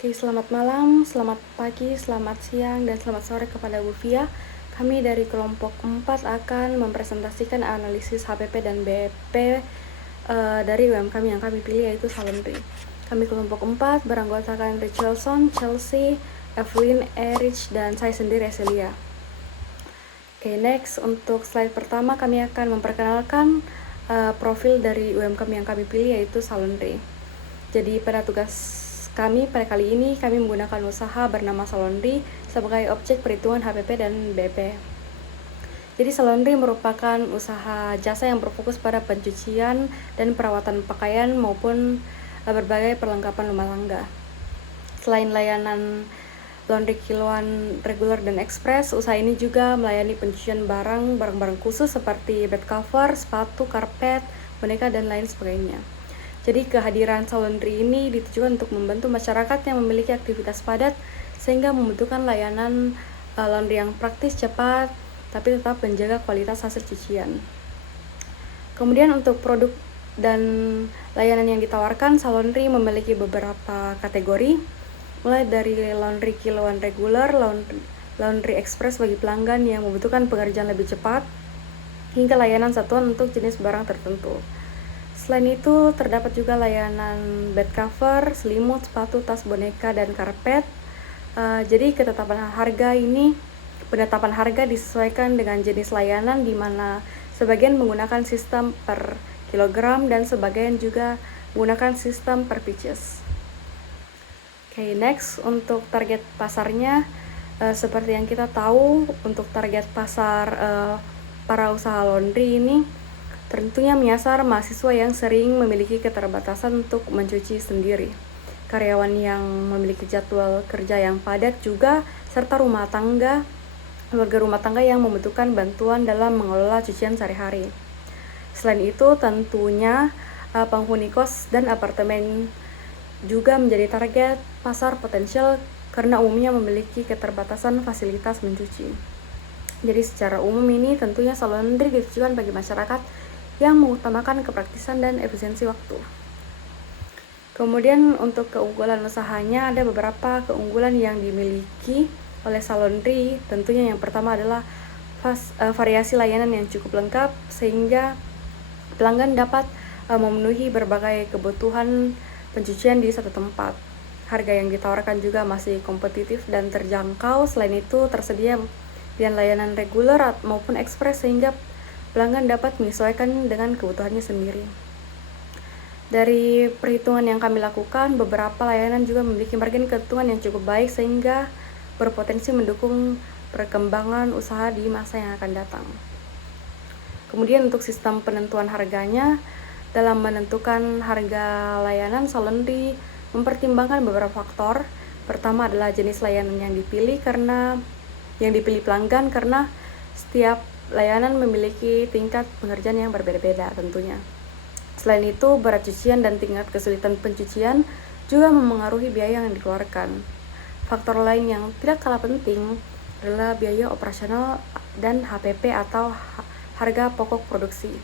Oke, selamat malam, selamat pagi, selamat siang, dan selamat sore kepada Bu Fia. Kami dari kelompok 4 akan mempresentasikan analisis HPP dan BP dari UMKM yang kami pilih, yaitu Salendri. Kami kelompok 4 beranggotakan Richardson, Chelsea, Evelyn, Erich, dan saya sendiri, Celia. Oke, next, untuk slide pertama kami akan memperkenalkan profil dari UMKM yang kami pilih, yaitu Salendri. Jadi pada tugas kami pada kali ini kami menggunakan usaha bernama Salondri sebagai objek perhitungan HPP dan BP. Jadi Salondri merupakan usaha jasa yang berfokus pada pencucian dan perawatan pakaian maupun berbagai perlengkapan rumah tangga. Selain layanan laundry kiloan reguler dan ekspres, usaha ini juga melayani pencucian barang-barang khusus seperti bed cover, sepatu, karpet, boneka, dan lain sebagainya. Jadi kehadiran Salondri ini ditujukan untuk membantu masyarakat yang memiliki aktivitas padat sehingga membutuhkan layanan laundry yang praktis, cepat, tapi tetap menjaga kualitas hasil cucian. Kemudian untuk produk dan layanan yang ditawarkan, Salondri memiliki beberapa kategori, mulai dari laundry kiloan reguler, laundry express bagi pelanggan yang membutuhkan pengerjaan lebih cepat, hingga layanan satuan untuk jenis barang tertentu. Selain itu, terdapat juga layanan bed cover, selimut, sepatu, tas, boneka, dan karpet. Jadi penetapan harga disesuaikan dengan jenis layanan, di mana sebagian menggunakan sistem per kilogram dan sebagian juga menggunakan sistem per pieces. Oke, next, untuk target pasarnya, seperti yang kita tahu, untuk target pasar para usaha laundry ini tentunya menyasar mahasiswa yang sering memiliki keterbatasan untuk mencuci sendiri, karyawan yang memiliki jadwal kerja yang padat juga, serta keluarga rumah tangga yang membutuhkan bantuan dalam mengelola cucian sehari-hari. Selain itu, tentunya penghuni kos dan apartemen juga menjadi target pasar potensial karena umumnya memiliki keterbatasan fasilitas mencuci. Jadi secara umum ini tentunya Salondri ditujukan bagi masyarakat yang mengutamakan kepraktisan dan efisiensi waktu. Kemudian untuk keunggulan usahanya, ada beberapa keunggulan yang dimiliki oleh Salondri. Tentunya yang pertama adalah variasi layanan yang cukup lengkap sehingga pelanggan dapat memenuhi berbagai kebutuhan pencucian di satu tempat. Harga yang ditawarkan juga masih kompetitif dan terjangkau. Selain itu, tersedia pilihan layanan reguler maupun ekspres sehingga pelanggan dapat menyesuaikan dengan kebutuhannya sendiri. Dari perhitungan yang kami lakukan, beberapa layanan juga memiliki margin keuntungan yang cukup baik sehingga berpotensi mendukung perkembangan usaha di masa yang akan datang. Kemudian untuk sistem penentuan harganya, dalam menentukan harga layanan, Salondri mempertimbangkan beberapa faktor. Pertama adalah jenis layanan yang dipilih pelanggan karena setiap layanan memiliki tingkat pengerjaan yang berbeda-beda tentunya. Selain itu, berat cucian dan tingkat kesulitan pencucian juga memengaruhi biaya yang dikeluarkan. Faktor lain yang tidak kalah penting adalah biaya operasional dan HPP atau harga pokok produksi.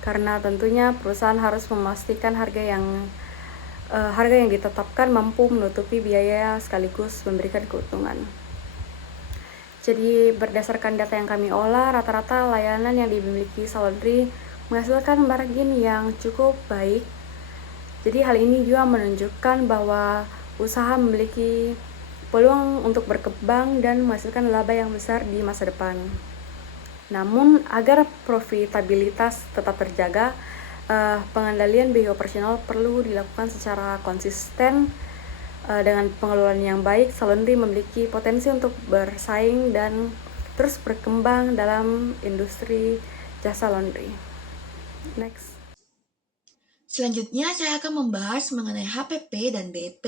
Karena tentunya perusahaan harus memastikan harga yang ditetapkan mampu menutupi biaya sekaligus memberikan keuntungan. Jadi berdasarkan data yang kami olah, rata-rata layanan yang dimiliki Salondri menghasilkan margin yang cukup baik. Jadi hal ini juga menunjukkan bahwa usaha memiliki peluang untuk berkembang dan menghasilkan laba yang besar di masa depan. Namun agar profitabilitas tetap terjaga, pengendalian biaya operasional perlu dilakukan secara konsisten. Dengan pengelolaan yang baik, Salondri memiliki potensi untuk bersaing dan terus berkembang dalam industri jasa laundry. Next. Selanjutnya saya akan membahas mengenai HPP dan BP.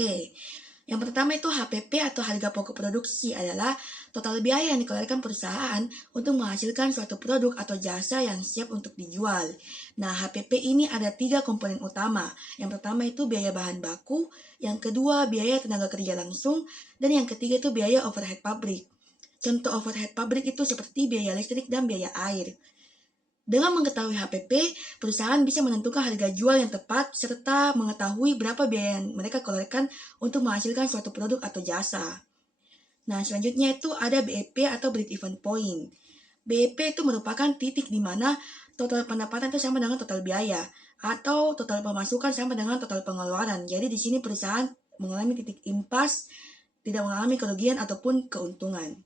Yang pertama itu HPP atau harga pokok produksi adalah total biaya yang dikeluarkan perusahaan untuk menghasilkan suatu produk atau jasa yang siap untuk dijual. Nah, HPP ini ada 3 komponen utama. Yang pertama itu biaya bahan baku, yang kedua biaya tenaga kerja langsung, dan yang ketiga itu biaya overhead pabrik. Contoh overhead pabrik itu seperti biaya listrik dan biaya air. Dengan mengetahui HPP, perusahaan bisa menentukan harga jual yang tepat serta mengetahui berapa biaya yang mereka keluarkan untuk menghasilkan suatu produk atau jasa. Nah, selanjutnya itu ada BEP atau break-even point. BEP itu merupakan titik di mana total pendapatan itu sama dengan total biaya atau total pemasukan sama dengan total pengeluaran. Jadi di sini perusahaan mengalami titik impas, tidak mengalami kerugian ataupun keuntungan.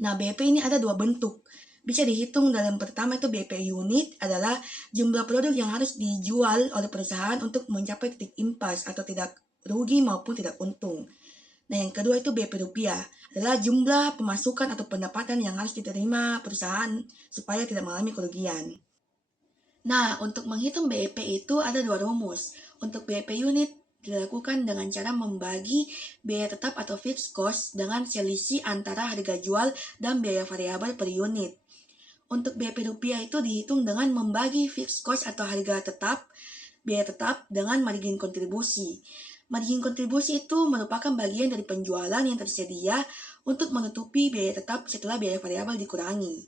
Nah, BEP ini ada dua bentuk. Bisa dihitung dalam pertama itu BEP unit adalah jumlah produk yang harus dijual oleh perusahaan untuk mencapai titik impas atau tidak rugi maupun tidak untung. Nah, yang kedua itu BEP rupiah adalah jumlah pemasukan atau pendapatan yang harus diterima perusahaan supaya tidak mengalami kerugian. Nah, untuk menghitung BEP itu ada dua rumus. Untuk BEP unit dilakukan dengan cara membagi biaya tetap atau fixed cost dengan selisih antara harga jual dan biaya variabel per unit. Untuk BEP rupiah itu dihitung dengan membagi fixed cost atau harga tetap, biaya tetap dengan margin kontribusi. Margin kontribusi itu merupakan bagian dari penjualan yang tersedia untuk menutupi biaya tetap setelah biaya variabel dikurangi.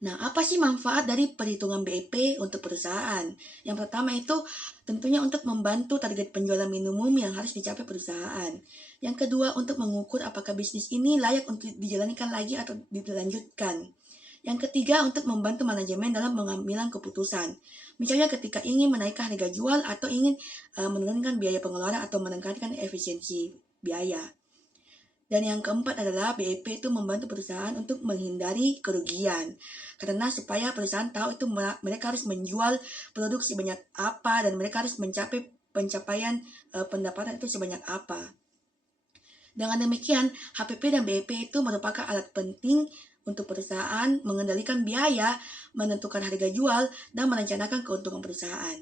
Nah, apa sih manfaat dari perhitungan BEP untuk perusahaan? Yang pertama itu tentunya untuk membantu target penjualan minimum yang harus dicapai perusahaan. Yang kedua untuk mengukur apakah bisnis ini layak untuk dijalankan lagi atau dilanjutkan. Yang ketiga untuk membantu manajemen dalam pengambilan keputusan. Misalnya ketika ingin menaikkan harga jual atau ingin menurunkan biaya pengeluaran atau meningkatkan efisiensi biaya. Dan yang keempat adalah BEP itu membantu perusahaan untuk menghindari kerugian. Karena supaya perusahaan tahu itu mereka harus menjual produk sebanyak apa dan mereka harus mencapai pencapaian pendapatan itu sebanyak apa. Dengan demikian, HPP dan BEP itu merupakan alat penting untuk perusahaan mengendalikan biaya, menentukan harga jual, dan merencanakan keuntungan perusahaan.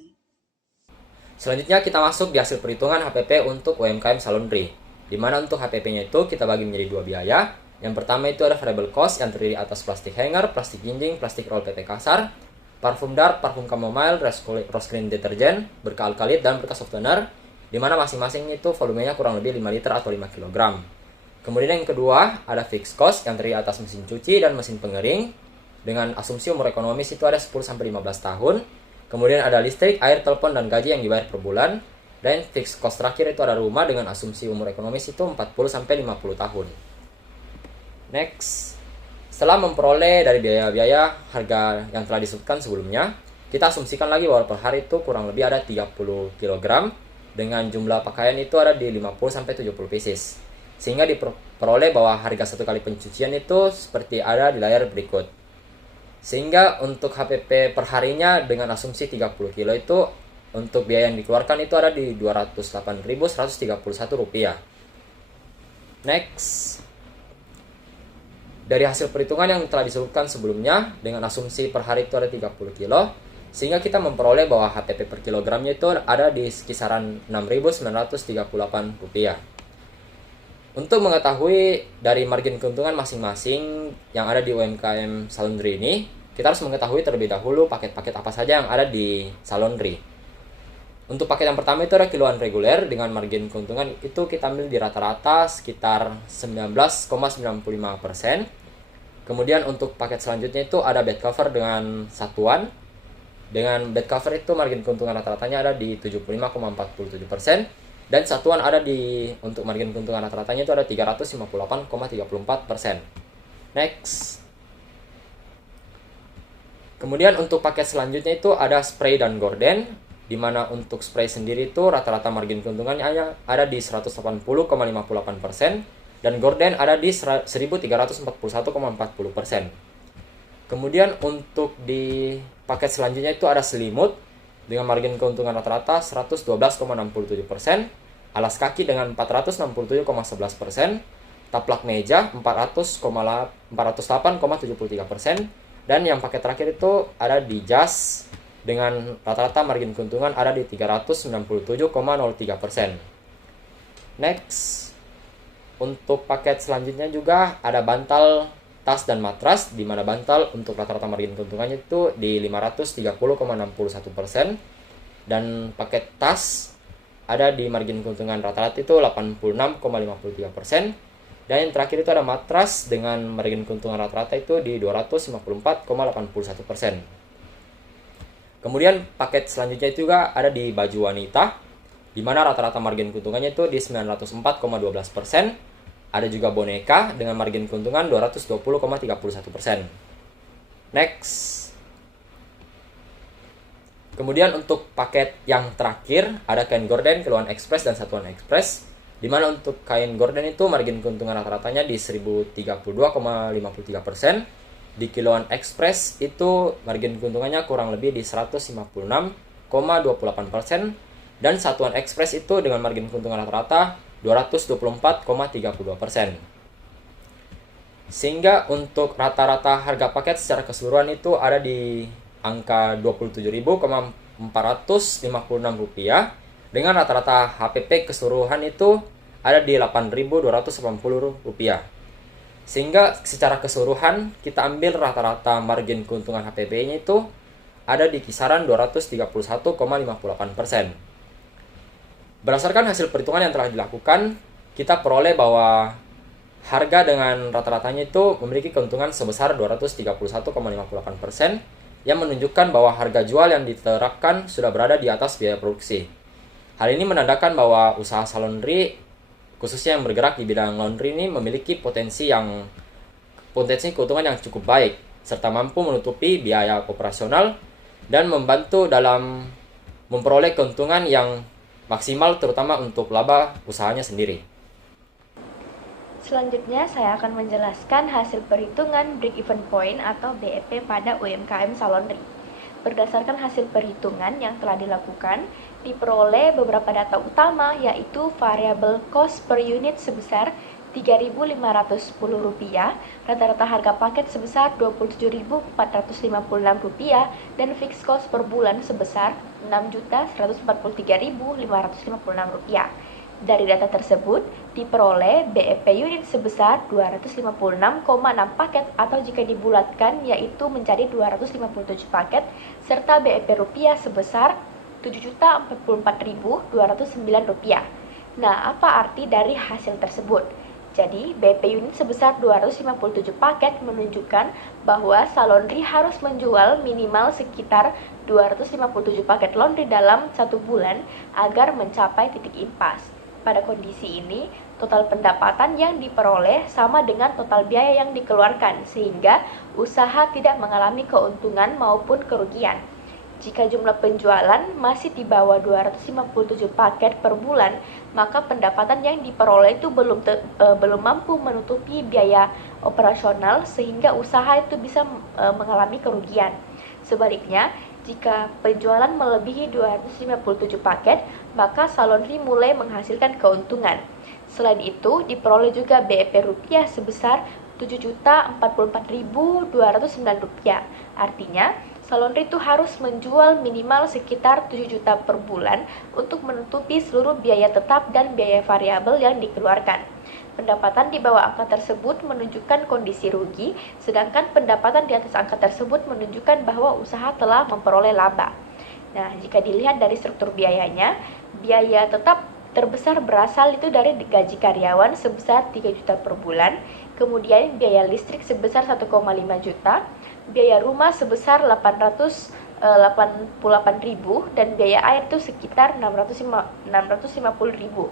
Selanjutnya kita masuk di hasil perhitungan HPP untuk UMKM Salonry, di mana untuk HPP-nya itu kita bagi menjadi dua biaya. Yang pertama itu ada variable cost yang terdiri atas plastik hanger, plastik jinjing, plastik roll PP kasar, parfum dark, parfum chamomile, rose clean deterjen, berkah-alkalit, dan berkah softener, di mana masing-masing itu volumenya kurang lebih 5 liter atau 5 kg. Kemudian yang kedua ada fixed cost yang terdiri atas mesin cuci dan mesin pengering, dengan asumsi umur ekonomis itu ada 10-15 tahun. Kemudian ada listrik, air, telepon, dan gaji yang dibayar per bulan. Dan fixed cost terakhir itu ada rumah dengan asumsi umur ekonomis itu 40-50 tahun. Next, setelah memperoleh dari biaya-biaya harga yang telah disebutkan sebelumnya, kita asumsikan lagi bahwa per hari itu kurang lebih ada 30 kg dengan jumlah pakaian itu ada di 50-70 pieces. Sehingga diperoleh bahwa harga satu kali pencucian itu seperti ada di layar berikut. Sehingga untuk HPP per harinya dengan asumsi 30 kilo itu untuk biaya yang dikeluarkan itu ada di Rp208.131. Next, dari hasil perhitungan yang telah disebutkan sebelumnya dengan asumsi per hari itu ada 30 kilo, sehingga kita memperoleh bahwa HPP per kilogramnya itu ada di kisaran Rp6.938. Untuk mengetahui dari margin keuntungan masing-masing yang ada di UMKM Salonry ini, kita harus mengetahui terlebih dahulu paket-paket apa saja yang ada di Salonry. Untuk paket yang pertama itu ada kiloan reguler dengan margin keuntungan itu kita ambil di rata-rata sekitar 19,95%. Kemudian untuk paket selanjutnya itu ada bed cover dengan satuan. Dengan bed cover itu margin keuntungan rata-ratanya ada di 75,47%. Dan satuan ada di untuk margin keuntungan rata-ratanya itu ada 358,34%. Next. Kemudian untuk paket selanjutnya itu ada spray dan gorden, di mana untuk spray sendiri itu rata-rata margin keuntungannya ada di 180,58% dan gorden ada di 1341,40%. Kemudian untuk di paket selanjutnya itu ada selimut dengan margin keuntungan rata-rata 112,67%, alas kaki dengan 467,11%, taplak meja 408,73%, dan yang paket terakhir itu ada di jas dengan rata-rata margin keuntungan ada di 397,03%. Next, untuk paket selanjutnya juga ada bantal, tas, dan matras, di mana bantal untuk rata-rata margin keuntungannya itu di 530,61%, dan paket tas ada di margin keuntungan rata-rata itu 86,53%, Dan yang terakhir itu ada matras dengan margin keuntungan rata-rata itu di 254,81%. Kemudian paket selanjutnya itu juga ada di baju wanita, di mana rata-rata margin keuntungannya itu di 904,12%. Ada juga boneka dengan margin keuntungan 220,31%. Next. Kemudian untuk paket yang terakhir ada kain gorden, Kiloan Express, dan Satuan Express, di mana untuk kain gorden itu margin keuntungan rata-ratanya di 1032,53%. Di Kiloan Express itu margin keuntungannya kurang lebih di 156,28%. Dan Satuan Express itu dengan margin keuntungan rata-rata 224,32%. Sehingga untuk rata-rata harga paket secara keseluruhan itu ada di angka Rp27.456 dengan rata-rata HPP keseluruhan itu ada di Rp8.280. Sehingga secara keseluruhan kita ambil rata-rata margin keuntungan HPP-nya itu ada di kisaran 231,58%. Berdasarkan hasil perhitungan yang telah dilakukan, kita peroleh bahwa harga dengan rata-ratanya itu memiliki keuntungan sebesar 231,58%, yang menunjukkan bahwa harga jual yang diterapkan sudah berada di atas biaya produksi. Hal ini menandakan bahwa usaha salon laundry, khususnya yang bergerak di bidang laundry ini, memiliki potensi keuntungan yang cukup baik, serta mampu menutupi biaya operasional dan membantu dalam memperoleh keuntungan yang maksimal, terutama untuk laba usahanya sendiri. Selanjutnya saya akan menjelaskan hasil perhitungan break-even point atau BEP pada UMKM Salonry. Berdasarkan hasil perhitungan yang telah dilakukan, diperoleh beberapa data utama, yaitu variable cost per unit sebesar Rp3.510, rata-rata harga paket sebesar Rp27.456, dan fixed cost per bulan sebesar Rp6.143.556. Dari data tersebut, diperoleh BEP unit sebesar 256,6 paket atau jika dibulatkan yaitu menjadi 257 paket, serta BEP rupiah sebesar Rp7.044.209. Nah, apa arti dari hasil tersebut? Jadi, BEP unit sebesar 257 paket menunjukkan bahwa Salonry harus menjual minimal sekitar 257 paket laundry dalam 1 bulan agar mencapai titik impas. Pada kondisi ini, total pendapatan yang diperoleh sama dengan total biaya yang dikeluarkan, sehingga usaha tidak mengalami keuntungan maupun kerugian. Jika jumlah penjualan masih di bawah 257 paket per bulan, maka pendapatan yang diperoleh itu belum mampu menutupi biaya operasional, sehingga usaha itu bisa mengalami kerugian. Sebaliknya, jika penjualan melebihi 257 paket, maka Salonry mulai menghasilkan keuntungan. Selain itu, diperoleh juga BEP rupiah sebesar Rp7.044.209. Artinya, Salonry itu harus menjual minimal sekitar 7 juta per bulan untuk menutupi seluruh biaya tetap dan biaya variabel yang dikeluarkan. Pendapatan di bawah angka tersebut menunjukkan kondisi rugi, sedangkan pendapatan di atas angka tersebut menunjukkan bahwa usaha telah memperoleh laba. Nah, jika dilihat dari struktur biayanya, biaya tetap terbesar berasal itu dari gaji karyawan sebesar 3 juta per bulan, kemudian biaya listrik sebesar 1,5 juta, biaya rumah sebesar 888.000, dan biaya air itu sekitar 650.000.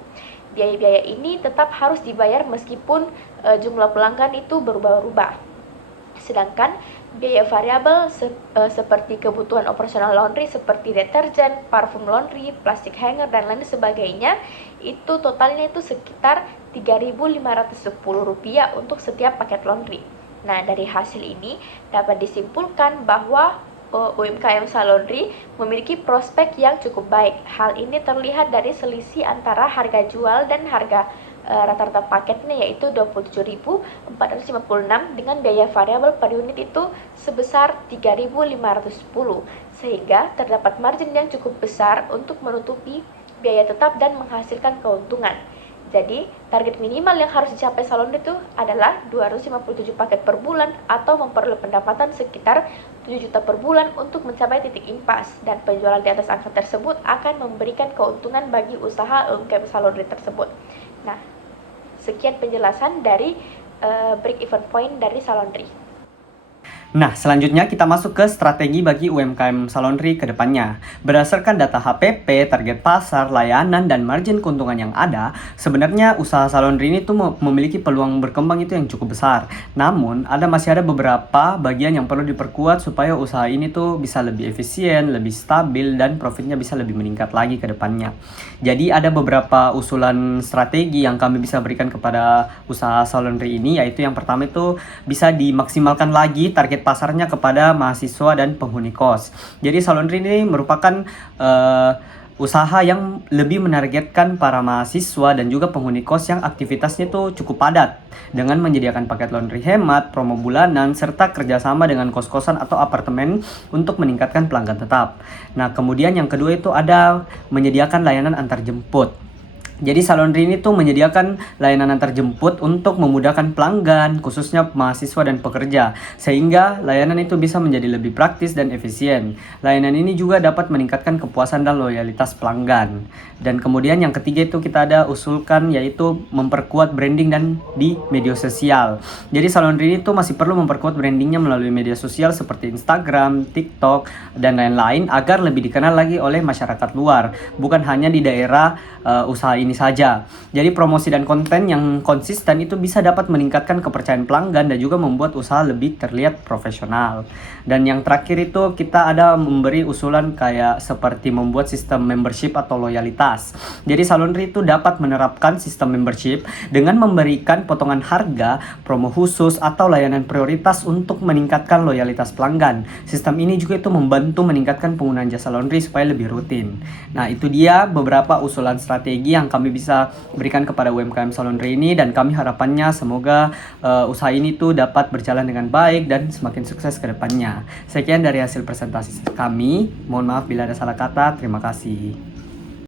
Biaya-biaya ini tetap harus dibayar meskipun jumlah pelanggan itu berubah-ubah. Sedangkan biaya variabel seperti kebutuhan operasional laundry seperti deterjen, parfum laundry, plastik hanger, dan lain sebagainya, itu totalnya itu sekitar Rp3.510 untuk setiap paket laundry. Nah, dari hasil ini dapat disimpulkan bahwa UMKM Salonry memiliki prospek yang cukup baik. Hal ini terlihat dari selisih antara harga jual dan harga rata-rata paketnya, yaitu Rp27.456 dengan biaya variabel per unit itu sebesar Rp3.510, sehingga terdapat margin yang cukup besar untuk menutupi biaya tetap dan menghasilkan keuntungan. Jadi, target minimal yang harus dicapai Salonry itu adalah 257 paket per bulan atau memperoleh pendapatan sekitar 7 juta per bulan untuk mencapai titik impas, dan penjualan di atas angka tersebut akan memberikan keuntungan bagi usaha UMKM Salonry tersebut. Nah, Sekian penjelasan dari break even point dari Salonri. Nah, selanjutnya kita masuk ke strategi bagi UMKM Salonri ke depannya. Berdasarkan data HPP, target pasar, layanan, dan margin keuntungan yang ada, sebenarnya usaha Salonri ini tuh memiliki peluang berkembang itu yang cukup besar. Namun, masih ada beberapa bagian yang perlu diperkuat supaya usaha ini tuh bisa lebih efisien, lebih stabil, dan profitnya bisa lebih meningkat lagi ke depannya. Jadi, ada beberapa usulan strategi yang kami bisa berikan kepada usaha Salonri ini, yaitu yang pertama itu bisa dimaksimalkan lagi target pasarnya kepada mahasiswa dan penghuni kos. Jadi Salonri ini merupakan usaha yang lebih menargetkan para mahasiswa dan juga penghuni kos yang aktivitasnya itu cukup padat dengan menyediakan paket laundry hemat, promo bulanan, serta kerjasama dengan kos-kosan atau apartemen untuk meningkatkan pelanggan tetap. Nah, kemudian yang kedua itu ada menyediakan layanan antar jemput. Jadi Salonri ini tuh menyediakan layanan antar jemput untuk memudahkan pelanggan, khususnya mahasiswa dan pekerja, sehingga layanan itu bisa menjadi lebih praktis dan efisien. Layanan ini juga dapat meningkatkan kepuasan dan loyalitas pelanggan. Dan kemudian yang ketiga itu kita ada usulkan, yaitu memperkuat branding dan di media sosial. Jadi Salonri ini tuh masih perlu memperkuat brandingnya melalui media sosial seperti Instagram, TikTok, dan lain-lain agar lebih dikenal lagi oleh masyarakat luar, bukan hanya di daerah usaha ini saja. Jadi promosi dan konten yang konsisten itu bisa dapat meningkatkan kepercayaan pelanggan dan juga membuat usaha lebih terlihat profesional. Dan yang terakhir itu kita ada memberi usulan kayak seperti membuat sistem membership atau loyalitas. Jadi Salonri itu dapat menerapkan sistem membership dengan memberikan potongan harga, promo khusus atau layanan prioritas untuk meningkatkan loyalitas pelanggan. Sistem ini juga itu membantu meningkatkan penggunaan jasa laundry supaya lebih rutin. Nah, itu dia beberapa usulan strategi yang kami bisa berikan kepada UMKM Salonri ini, dan kami harapannya semoga usaha ini tuh dapat berjalan dengan baik dan semakin sukses ke depannya. Sekian dari hasil presentasi kami. Mohon maaf bila ada salah kata. Terima kasih.